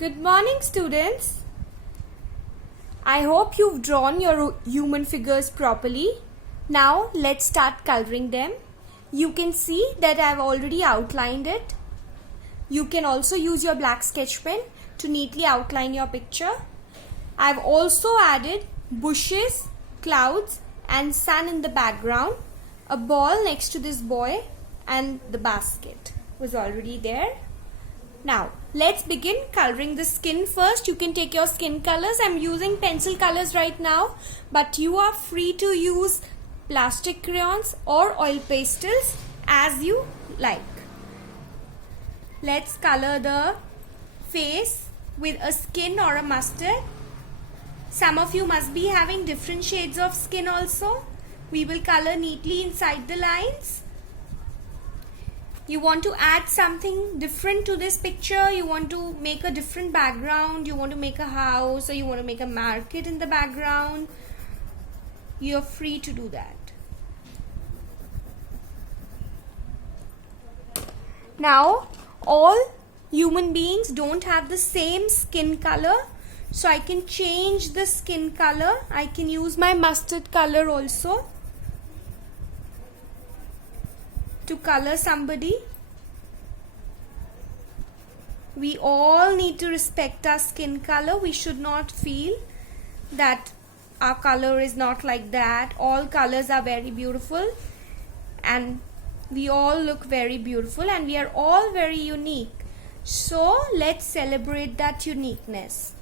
Good morning, students. I hope you've drawn your human figures properly. Now let's start coloring them. You can see that I've already outlined it. You can also use your black sketch pen to neatly outline your picture. I've also added bushes, clouds and sun in the background. A ball next to this boy and the basket was already there. Now let's begin coloring the skin first. You can take your skin colors. I'm using pencil colors right now, but you are free to use plastic crayons or oil pastels as you like. Let's color the face with a skin or a mustard. Some of you must be having different shades of skin also. We will color neatly inside the lines. You want to add something different to this picture, you want to make a different background, you want to make a house or you want to make a market in the background, you're free to do that. Now, all human beings don't have the same skin color, so I can change the skin color. I can use my mustard color also to color somebody. We all need to respect our skin color. We should not feel that our color is not like that. All colors are very beautiful and we all look very beautiful and we are all very unique. So let's celebrate that uniqueness.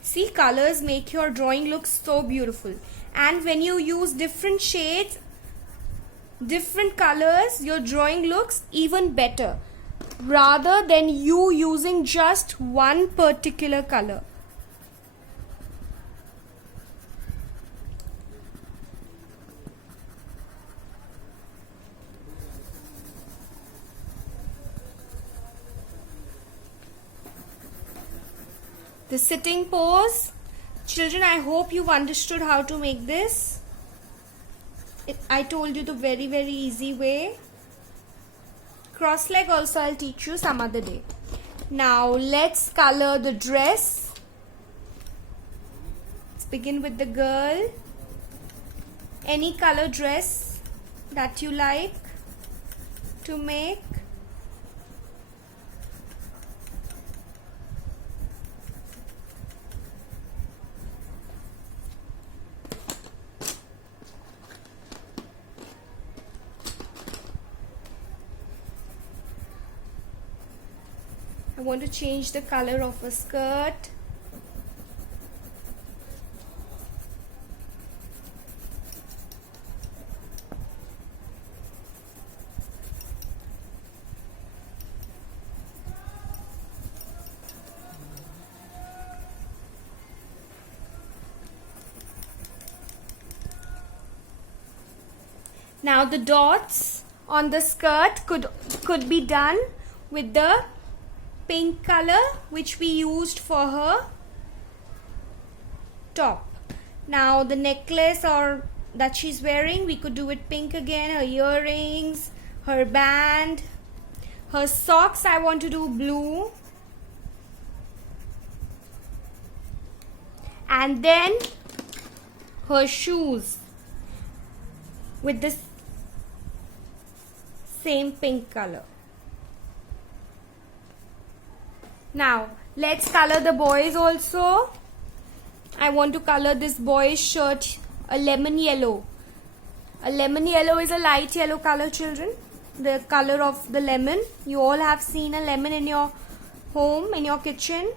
See, colors make your drawing look so beautiful, and when you use different shades, different colors, your drawing looks even better rather than you using just one particular color. The sitting pose. Children, I hope you've understood how to make this. I told you the very easy way. Cross leg also I'll teach you some other day. Now let's color the dress. Let's begin with the girl. Any color dress that you like to make. I want to change the color of a skirt. Now the dots on the skirt could be done with the pink color which we used for her top. Now the necklace or that she's wearing, we could do it pink again. Her earrings, her band, her socks I want to do blue, and then her shoes with this same pink color. Now let's color the boys also. I want to color this boy's shirt a lemon yellow. A lemon yellow is a light yellow color, children. The color of the lemon. You all have seen a lemon in your home, in your kitchen.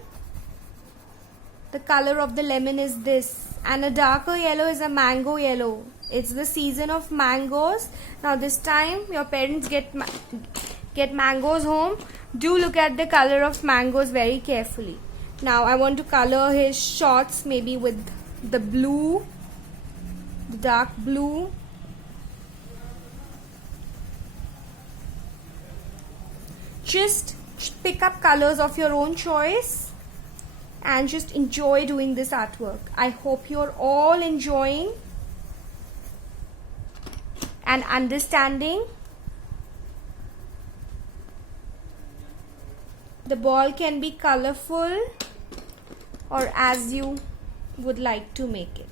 The color of the lemon is this. And a darker yellow is a mango yellow. It's the season of mangoes. Now this time your parents get mangoes home. Do look at the color of mangoes very carefully. Now I want to color his shorts maybe with the blue, the dark blue. Just pick up colors of your own choice and just enjoy doing this artwork. I hope you're all enjoying and understanding. The ball can be colorful or as you would like to make it.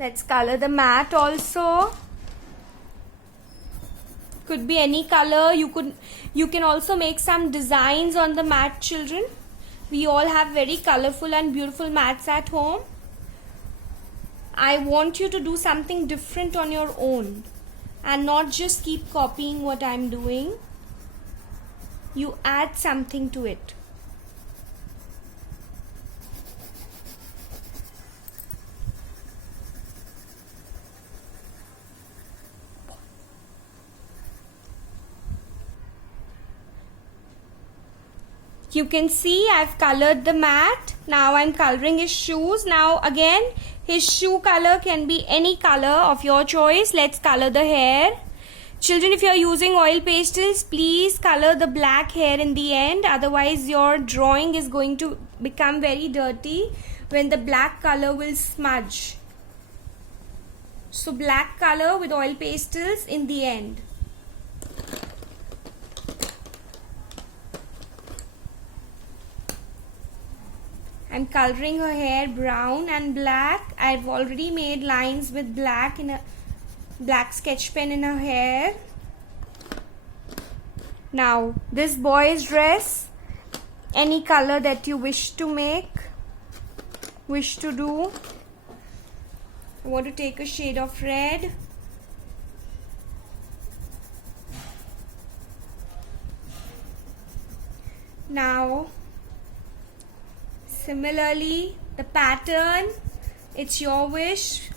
Let's color the mat also. Could be any color. You can also make some designs on the mat, children. We all have very colorful and beautiful mats at home. I want you to do something different on your own and not just keep copying what I'm doing. You add something to it. You can see I've colored the mat. Now I'm coloring his shoes. Now again, his shoe color can be any color of your choice. Let's color the hair. Children, if you're using oil pastels, please color the black hair in the end. Otherwise, your drawing is going to become very dirty when the black color will smudge. So black color with oil pastels in the end. I'm coloring her hair brown and black. I've already made lines with black in a black sketch pen in her hair. Now this boy's dress, any color that you wish to do. I want to take a shade of red. Now similarly, the pattern, it's your wish.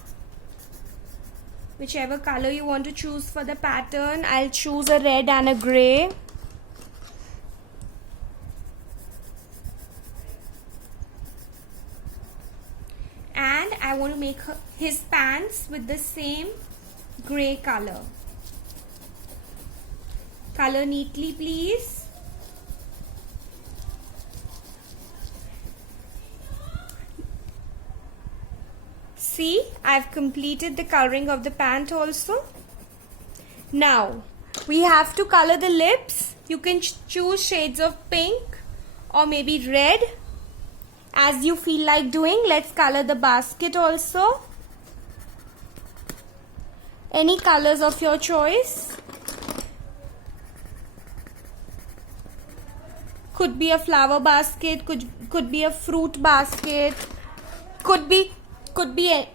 Whichever color you want to choose for the pattern. I'll choose a red and a grey. And I want to make his pants with the same grey color. Color neatly, please. See, I've completed the coloring of the pant also. Now, we have to color the lips. You can choose shades of pink or maybe red as you feel like doing. Let's color the basket also. Any colors of your choice. Could be a flower basket, could be a fruit basket, could be a...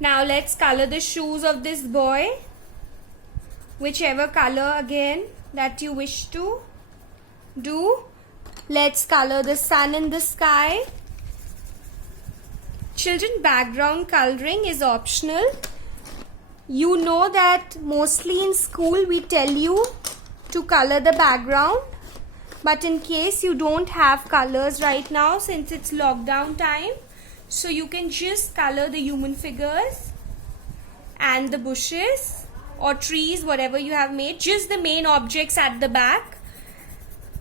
Now let's color the shoes of this boy. Whichever color again that you wish to do. Let's color the sun in the sky. Children, background coloring is optional. You know that mostly in school we tell you to color the background. But in case you don't have colors right now, since it's lockdown time, so you can just color the human figures and the bushes or trees, whatever you have made, just the main objects at the back,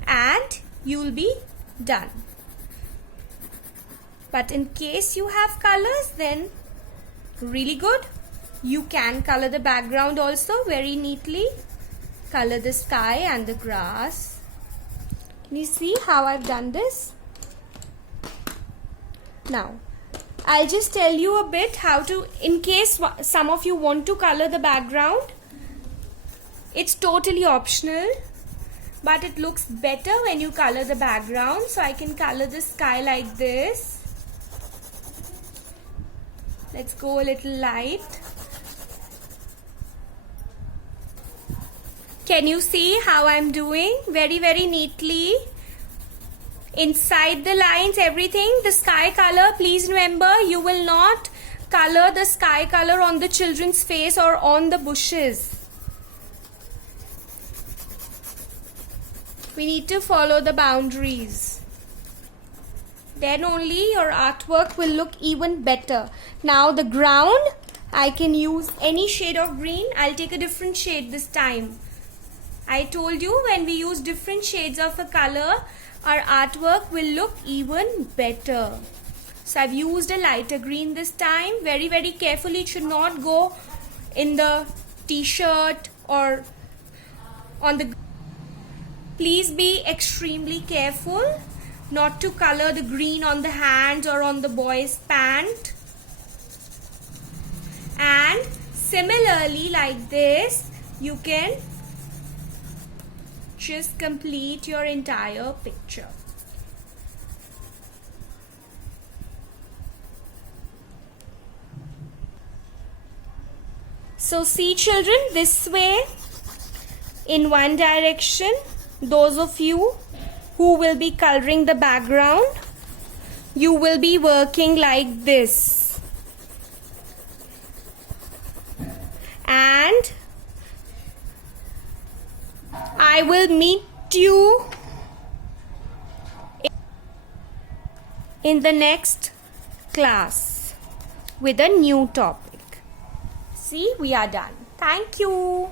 and you will be done. But in case you have colors, then really good. You can color the background also very neatly. Color the sky and the grass. Can you see how I've done this? Now, I'll just tell you a bit how to, in case some of you want to color the background, it's totally optional, but it looks better when you color the background. So I can color the sky like this. Let's go a little light. Can you see how I'm doing? Very, very neatly. Inside the lines, everything, the sky color, please remember, you will not color the sky color on the children's face or on the bushes. We need to follow the boundaries. Then only your artwork will look even better. Now the ground, I can use any shade of green. I'll take a different shade this time. I told you when we use different shades of a color, our artwork will look even better. So I've used a lighter green this time. Very, very carefully. It should not go in the t-shirt or on the... Please be extremely careful not to color the green on the hands or on the boy's pant. And similarly, like this, you can just complete your entire picture. So see children, this way in one direction, those of you who will be coloring the background, you will be working like this. And I will meet you in the next class with a new topic. See, we are done. Thank you.